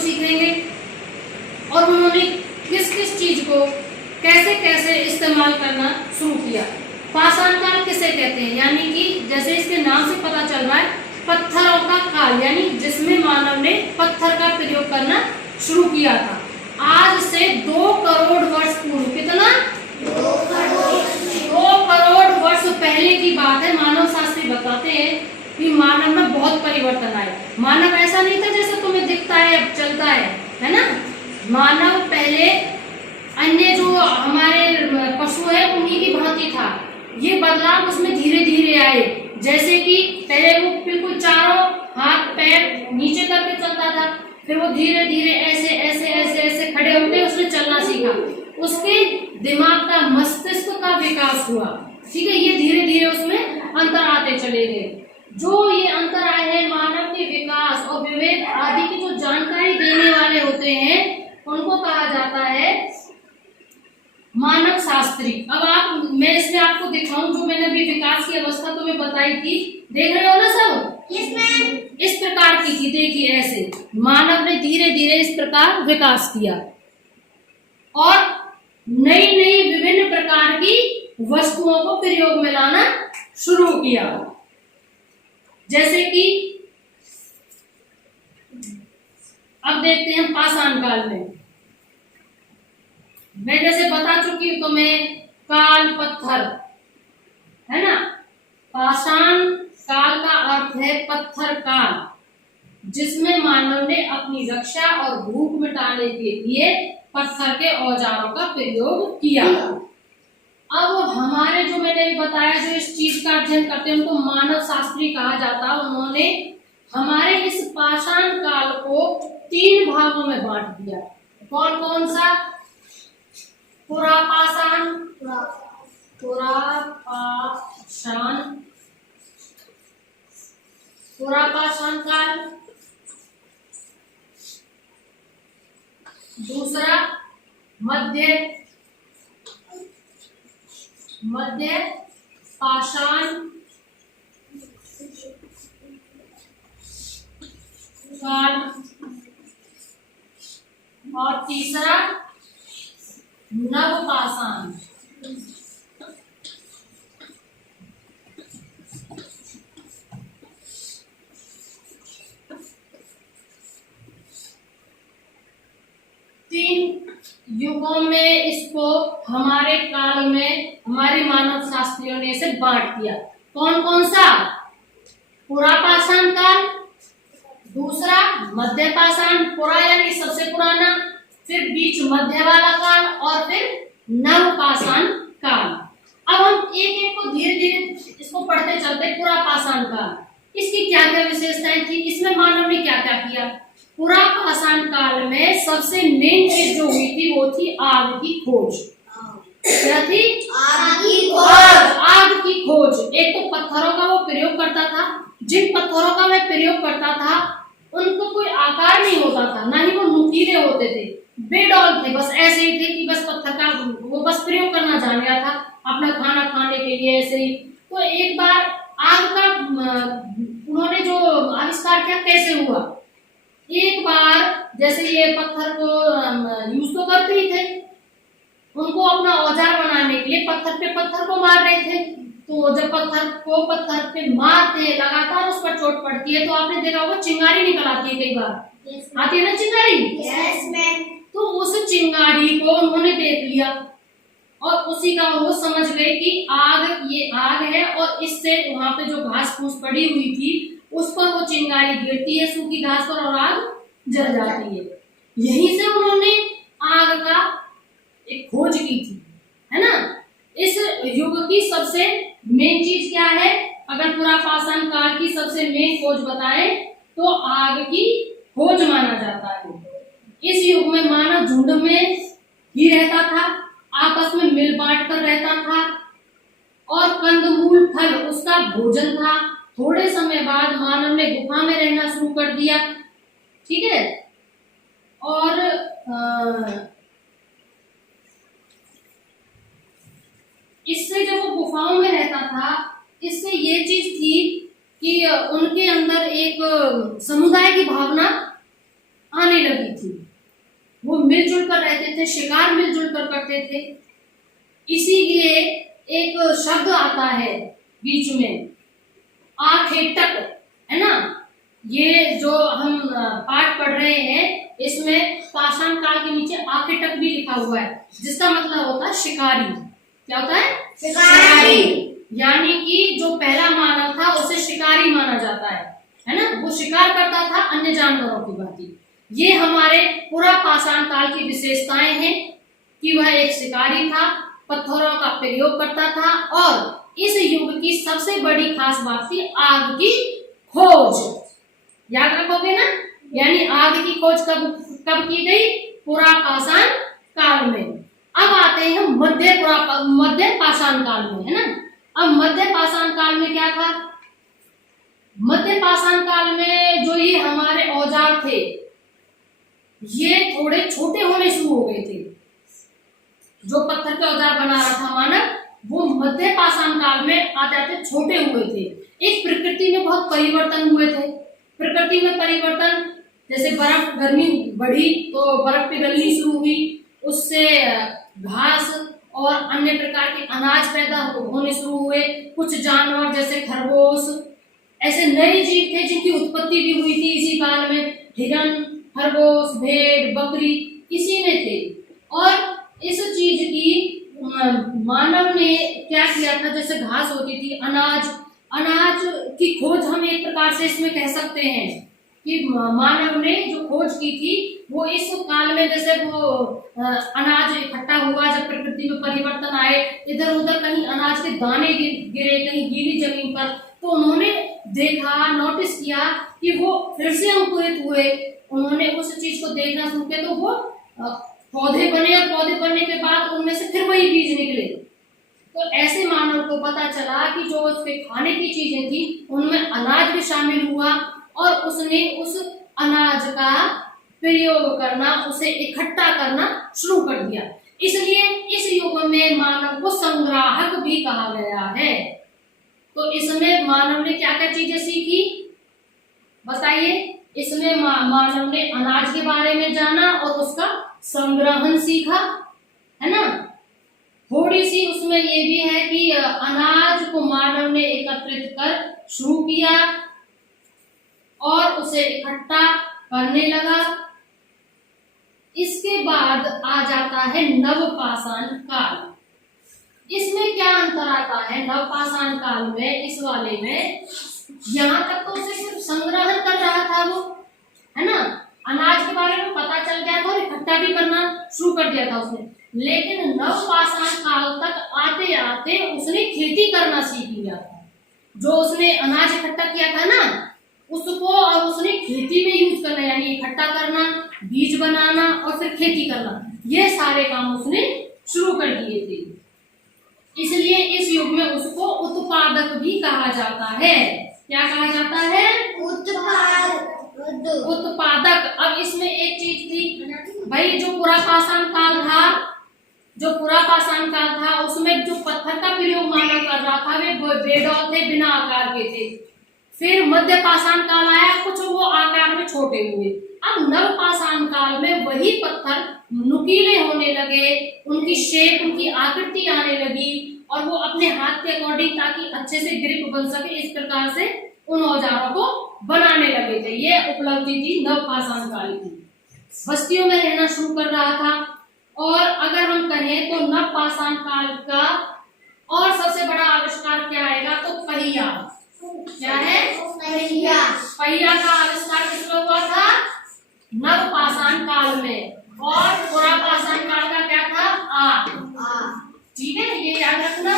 सीखेंगे और उन्होंने किस किस चीज को कैसे कैसे इस्तेमाल करना शुरू किया। पाषाण काल किसे कहते हैं, यानी कि जैसे इसके नाम से पता चल रहा है पत्थरों का काल, यानी जिसमें मानव ने पत्थर का प्रयोग करना शुरू किया था। आज से 2 करोड़ वर्ष पूर्व, कितना 2 करोड़ वर्ष पहले की बात है। मानव शास्त्री बताते हैं कि मानव में बहुत परिवर्तन आया। मानव ऐसा नहीं था जैसा तुम्हें दिखता है अब चलता है ना। मानव पहले अन्य जो हमारे पशु है उन्हीं की भांति था। ये बदलाव उसमें धीरे धीरे आए, जैसे कि पहले वो बिल्कुल चारों हाथ पैर नीचे करके चलता था, फिर वो धीरे धीरे ऐसे ऐसे ऐसे ऐसे खड़े होकर उसने चलना सीखा। उसके दिमाग का मस्तिष्क का विकास हुआ, ठीक है। ये धीरे धीरे उसमें अंतर आते चले गए। जो ये अंतर आए हैं मानव के विकास और विवेक आदि की जो जानकारी देने वाले होते हैं उनको कहा जाता है मानव शास्त्री। अब मैं इसमें आपको दिखाऊं जो मैंने अभी विकास की अवस्था तुम्हें बताई थी, देख रहे हो ना सब। इस प्रकार की थी, देखिए ऐसे मानव ने धीरे धीरे इस प्रकार विकास किया और नई नई विभिन्न प्रकार की वस्तुओं को प्रयोग में लाना शुरू किया। जैसे कि अब देखते हैं पाषाण काल में। मैं जैसे बता चुकी हूं तुम्हें काल पत्थर है ना। पाषाण काल का अर्थ है पत्थर काल, जिसमें मानव ने अपनी रक्षा और भूख मिटाने के लिए पत्थर के औजारों का प्रयोग किया। अब हमारे जो मैंने भी बताया जो इस चीज का अध्ययन करते हैं उनको मानव शास्त्री कहा जाता। उन्होंने हमारे इस पाषाण काल को 3 भागों में बांट दिया। कौन कौन सा? पुरापाषाण, पुरापाषाण काल, दूसरा मध्य पाषाण काल और तीसरा नवपाषाण। तीन युगों में इसको हमारे काल में हमारे मानव शास्त्रियों ने इसे बांट दिया। कौन कौन सा? पुरापाषाण काल, दूसरा मध्य पाषाण, पुरा यानी सबसे पुराना, फिर बीच मध्य वाला काल और फिर नवपाषाण काल। अब हम एक एक को धीरे धीरे इसको पढ़ते चलते। पुरापाषाण काल, इसकी क्या क्या विशेषताएं थी, इसमें मानव ने क्या क्या किया? पुरापाषाण काल में सबसे मेन चीज जो हुई थी वो थी आग की खोज। क्या थी? आग की खोज। एक तो पत्थरों का वो प्रयोग करता था, जिन पत्थरों का वह प्रयोग करता था उनको कोई आकार नहीं होता था, ना ही वो नुकीले होते थे, बेडौल थे, बस ऐसे ही थे कि बस पत्थर का वो बस प्रयोग करना जान गया था अपना खाना खाने के लिए ऐसे ही। तो एक बार आग का उन्होंने जो आविष्कार किया कैसे हुआ, एक बार जैसे ये पत्थर को यूज तो करते ही थे, उनको अपना औजार बनाने के लिए पत्थर पे पत्थर को मार रहे थे। तो जब पत्थर पे मारते हैं लगातार उस पर चोट पड़ती है तो आपने देखा होगा चिंगारी निकल आती है, कई बार आती है ना चिंगारी। Yes ma'am. तो उस चिंगारी को उन्होंने देख लिया और उसी का वो समझ गए कि ये आग है और इससे वहां पे जो घास फूस पड़ी हुई थी उस पर वो चिंगारी गिरती है सूखी घास पर और आग जल जाती है। यहीं से उन्होंने आग का एक खोज की थी, है ना। इस युग की सबसे मेन चीज क्या है? अगर पुरापाषाण काल की सबसे मेन खोज बताएं तो आग की खोज माना जाता है। इस युग में मानव झुंड में ही रहता था, आपस में मिल बांट कर रहता था और कंदमूल फल उसका भोजन था। थोड़े समय बाद मानव ने गुफा में रहना शुरू कर दिया, ठीक है। और इससे जब वो गुफाओं में रहता था इससे ये चीज थी कि उनके अंदर एक समुदाय की भावना आने लगी थी। वो मिलजुल कर रहते थे, शिकार मिलजुल कर करते थे। इसीलिए एक शब्द आता है बीच में, आखेटक, है ना। ये जो हम पाठ पढ़ रहे हैं इसमें पाषाण काल के नीचे आखेटक भी लिखा हुआ है, जिसका मतलब होता है शिकारी। क्या होता है? शिकारी। यानी कि जो पहला मानव था उसे शिकारी माना जाता है ना। वो शिकार करता था अन्य जानवरों की भांति। ये हमारे पूरा पाषाण काल की विशेषताएं हैं कि वह एक शिकारी था, पत्थरों का प्रयोग करता था, और इस युग की सबसे बड़ी खास बात थी आग की खोज। याद रखोगे ना? यानी आग की खोज कब कब की गई? पूरा पाषाण काल में। अब आते हैं मध्य पाषाण काल में, है ना। अब मध्य पाषाण काल में क्या था? मध्य पाषाण काल में जो ये हमारे औजार थे ये थोड़े छोटे होने शुरू हो गए थे। जो पत्थर के औजार बना रहा था मानव, वो मध्य पाषाण काल में आते आते छोटे हुए थे। एक प्रकृति में बहुत परिवर्तन हुए थे। प्रकृति में परिवर्तन, जैसे बर्फ, गर्मी बढ़ी तो बर्फ पिघलनी शुरू हुई, उससे घास और अन्य प्रकार के अनाज पैदा होने शुरू हुए। कुछ जानवर जैसे खरगोश, ऐसे नए जीव थे जिनकी उत्पत्ति भी हुई थी इसी काल में। हिरण, खरगोश, भेड़, बकरी इसी में थे। और इस चीज की मानव ने क्या किया था, जैसे घास होती थी, अनाज की खोज हम एक प्रकार से इसमें कह सकते हैं कि मानव ने जो खोज की थी वो इस काल में, जैसे वो अनाज इकट्ठा हुआ, जब प्रकृति में परिवर्तन आए, इधर उधर कहीं अनाज के दाने गिरे कहीं गीली जमीन पर, तो उन्होंने देखा, नोटिस किया कि वो फिर से अंकुरित हुए। उन्होंने उस चीज को देखना शुरू किया तो वो पौधे बने, और पौधे बनने के बाद उनमें से फिर वही बीज निकले। तो ऐसे मानव को पता चला कि जो उसके खाने की चीजें थी उनमें अनाज भी शामिल हुआ, और उसने उस अनाज का प्रयोग करना, उसे इकट्ठा करना शुरू कर दिया। इसलिए इस युग में मानव को संग्राहक भी कहा गया है। तो इसमें मानव ने क्या क्या चीजें सीखी बताइए? इसमें मानव ने अनाज के बारे में जाना और उसका संग्रहण सीखा, है ना। थोड़ी सी उसमें ये भी है कि अनाज को मानव ने एकत्रित कर शुरू किया और उसे इकट्ठा करने लगा। इसके बाद आ जाता है नवपाषाण काल। इसमें क्या अंतर आता है नवपाषाण काल में? इस वाले में यहाँ तक तो उसे सिर्फ संग्रहण कर रहा था वो, है ना। अनाज के बारे में पता चल गया था और इकट्ठा भी करना शुरू कर दिया था उसने। लेकिन नवपाषाण काल तक आते आते उसने खेती करना सीख लिया था। जो उसने अनाज इकट्ठा किया था ना, उसको और उसने खेती में यूज करना, यानी इकट्ठा करना, बीज बनाना और फिर खेती करना, ये सारे काम उसने शुरू कर दिए थे। इसलिए इस युग में उसको उत्पादक भी कहा जाता है। क्या कहा जाता है? उत्पादक। अब इसमें एक चीज थी भाई, जो पूरा पाषाण काल था उसमें जो पत्थर का प्रयोग माना कर रहा था वे बेडौल थे, बिना आकार के थे। फिर मध्य पाषाण काल आया, कुछ वो आकार में छोटे हुए। अब नव पाषाण काल में वही पत्थर नुकीले होने लगे, उनकी शेप, उनकी आकृति आने लगी, और वो अपने हाथ के अकॉर्डिंग, ताकि अच्छे से ग्रिप बन सके, इस प्रकार से उन औजारों को बनाने लगे थे। ये उपलब्धि थी नव पाषाण काल की। बस्तियों में रहना शुरू कर रहा था। और अगर हम कहें तो नव पाषाण काल का और सबसे बड़ा आविष्कार क्या आएगा? तो पहिया। क्या है? पहिया का आविष्कार किसमें हुआ था? नव पाषाण काल में। और पूरा पाषाण काल का क्या था? आग। ठीक है, ये याद रखना।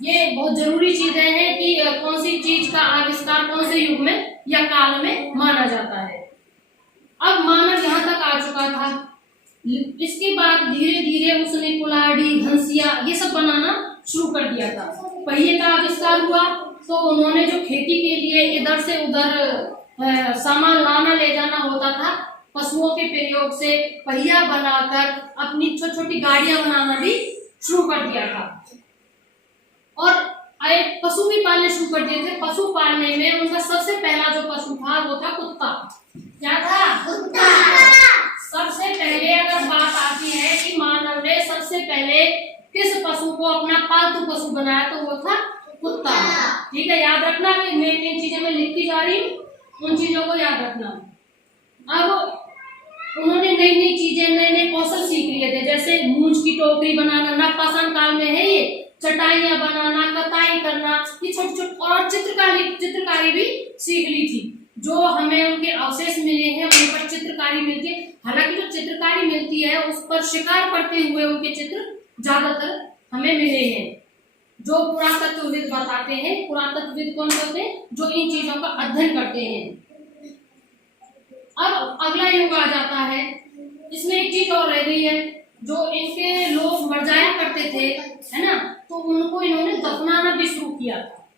ये बहुत जरूरी चीजें हैं कि कौन सी चीज का आविष्कार कौन से युग में या काल में माना जाता है। अब मानव यहाँ तक आ चुका था। इसके बाद धीरे धीरे उसने कुल्हाड़ी, हंसिया ये सब बनाना शुरू कर दिया था। पहिए का आविष्कार हुआ तो उन्होंने जो खेती के लिए इधर से उधर सामान लाना ले जाना होता था, पशुओं के प्रयोग से पहिया बनाकर अपनी छोटी छोटी गाड़ियां बनाना भी शुरू कर दिया था। और पशु भी पालने शुरू कर दिए थे। पशु पालने में उनका सबसे पहला जो पशु था वो था कुत्ता। क्या था? कुत्ता। पहले अगर बात आती है कि मानव ने सबसे पहले किस पशु को अपना पालतू पशु बनाया, तो वो था कुत्ता। ठीक है, याद रखना, मैं तीन चीजें मैं लिखती जा रही हूँ, उन चीजों को याद रखना। अब उन्होंने नई नई चीजें, नए नए कौशल सीख लिए थे, जैसे मूंछ की टोकरी बनाना, नवपाषाण काल में है ये, चटाइयां बनाना, कताई करना, ये छोटी छोटी, और चित्रकारी भी सीख ली थी। जो हमें उनके अवशेष मिले हैं उन पर चित्रकारी मिलती है। हालांकि जो चित्रकारी मिलती है उस पर शिकार करते हुए उनके चित्र ज्यादातर हमें मिले हैं। जो पुरातत्वविद बताते हैं, पुरातत्वविद कौन होते हैं, जो इन चीजों का अध्ययन करते हैं। अब अगला युग आ जाता है, इसमें एक चीज और रह गई है, जो इनके लोग मर जाया करते थे, है ना, तो उनको इन्होंने दफनाना भी शुरू किया था,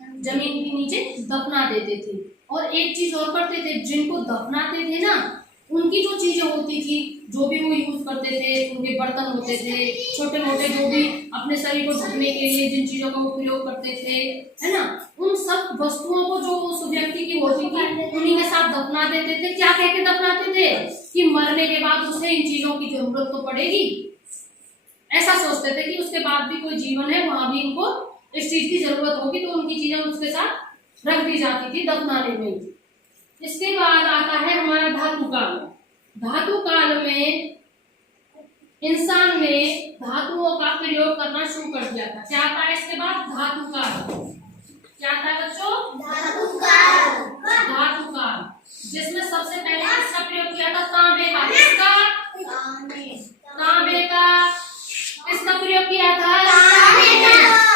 जमीन के नीचे दफना देते थे। और एक चीज और करते थे, जिनको दफनाते थे ना, उनकी जो चीजें होती थी, जो भी वो यूज करते थे, उनके बर्तन होते थे, छोटे मोटे जो भी अपने शरीर को ढकने के लिए जिन चीजों का उपयोग करते थे, है ना, उन सब वस्तुओं को जो उस व्यक्ति की होती थी उन्हीं के साथ दफना देते थे। क्या कह के दफनाते थे कि मरने के बाद उसे इन चीजों की जरूरत तो पड़ेगी, ऐसा सोचते थे कि उसके बाद भी कोई जीवन है, वहां भी इनको इस चीज की जरूरत होगी, तो उनकी चीजें उसके साथ रख दी जाती थी दफनाने में। इसके बाद आता है हमारा धातु काल। धातु काल में इंसान ने धातुओं का प्रयोग करना शुरू कर दिया था। क्या था इसके बाद? धातु काल। क्या था बच्चों? धातु काल। धातु काल, जिसमें सबसे पहले किसका प्रयोग किया था? तांबे का। किसका? तांबे का। किसका प्रयोग किया था?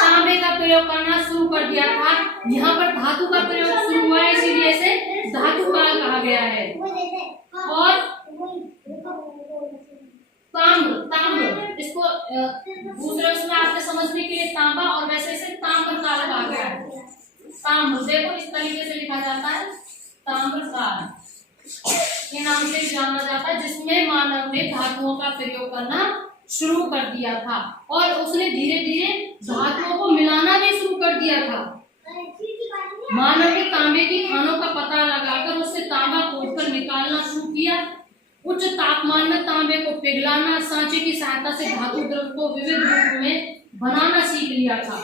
तांबे का प्रयोग करना शुरू कर दिया था। यहाँ पर धातु का प्रयोग शुरू हुआ है, इसीलिए इसे धातु काल कहा गया है। और ताम्र, इसको दूसरे उसमें आपके समझने के लिए तांबा, और वैसे इसे ताम्र काल कहा गया है। ताम्र, देखो इस तरीके से लिखा जाता है, ताम्र काल के नाम से जाना जाता है, जिसमें मानव ने धातुओं का प्रयोग करना शुरू कर दिया था, और उसने धीरे धीरे धातुओं को मिलाना भी शुरू कर दिया था। मानव ने तांबे की खानों का पता लगाकर उससे तांबा खोदकर निकालना शुरू किया। उच्च तापमान में तांबे को पिघलाना, सांचे की सहायता से धातु द्रव्य को विविध रूप में बनाना सीख लिया था।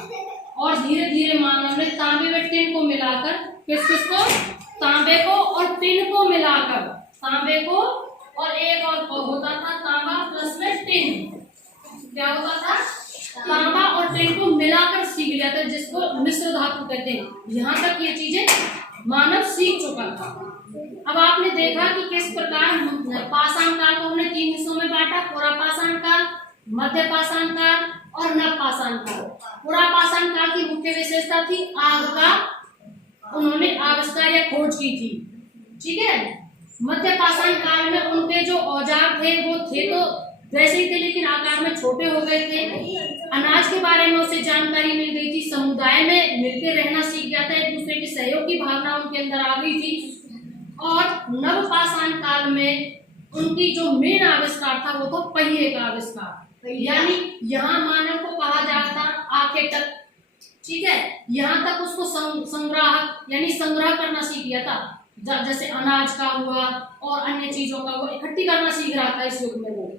और धीरे धीरे मानव ने तांबे में टिन को मिलाकर, किस को? तांबे को और टिन को मिलाकर, तांबे को और एक और होता था तांबा प्लस में टिन, क्या होता था? तांबा और टिन को मिलाकर सीख लिया था, जिसको मिश्र धातु कहते हैं। यहाँ तक ये चीजें मानव सीख चुका था। अब आपने देखा कि किस प्रकार पाषाण काल को हमने 3 हिस्सों में बांटा, पुरापाषाण काल, मध्य पाषाण काल और नवपाषाण काल। पुरापाषाण काल की मुख्य विशेषता थी आग का उन्होंने आविष्कार या खोज की थी, ठीक है। मध्य पाषाण काल में उनके जो औजार थे वो थे तो वैसे ही थे, लेकिन आकार में छोटे हो गए थे। अनाज के बारे में उसे जानकारी मिल गई थी, समुदाय में मिलकर रहना सीख गया था, एक दूसरे के सहयोग की भावना उनके अंदर आ गई थी। और नवपाषाण काल में उनकी जो मेन आविष्कार था वो तो पहिए का आविष्कार, यानी यहाँ मानव को कहा जाता आंखें तक, ठीक है, यहाँ तक उसको संग्राहक यानी संग्रह करना सीख गया था, जैसे अनाज का हुआ और अन्य चीजों का वो इकट्ठी करना सीख रहा था इस युग में वो।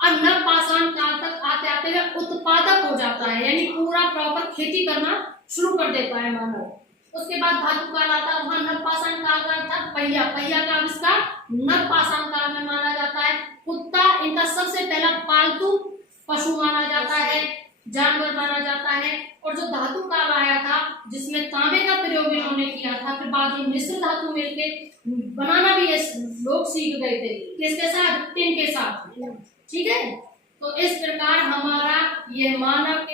अब नवपाषाण काल तक आते आते वह उत्पादक हो जाता है, यानी पूरा प्रॉपर खेती करना शुरू कर देता है मानव। उसके बाद धातु काल आता है, वहां नवपाषाण काल का था पहिया का आविष्कार नवपाषाण काल में माना जाता है। कुत्ता इनका सबसे पहला पालतू पशु माना जाता है, जानवर माना जाता है। और जो धातु काल आया था जिसमें तांबे का प्रयोग इन्होंने किया था, फिर बाद में मिश्र धातु मिलके बनाना भी लोग सीख गए थे, किसके साथ? टिन के साथ, ठीक है। तो इस प्रकार हमारा यह मानव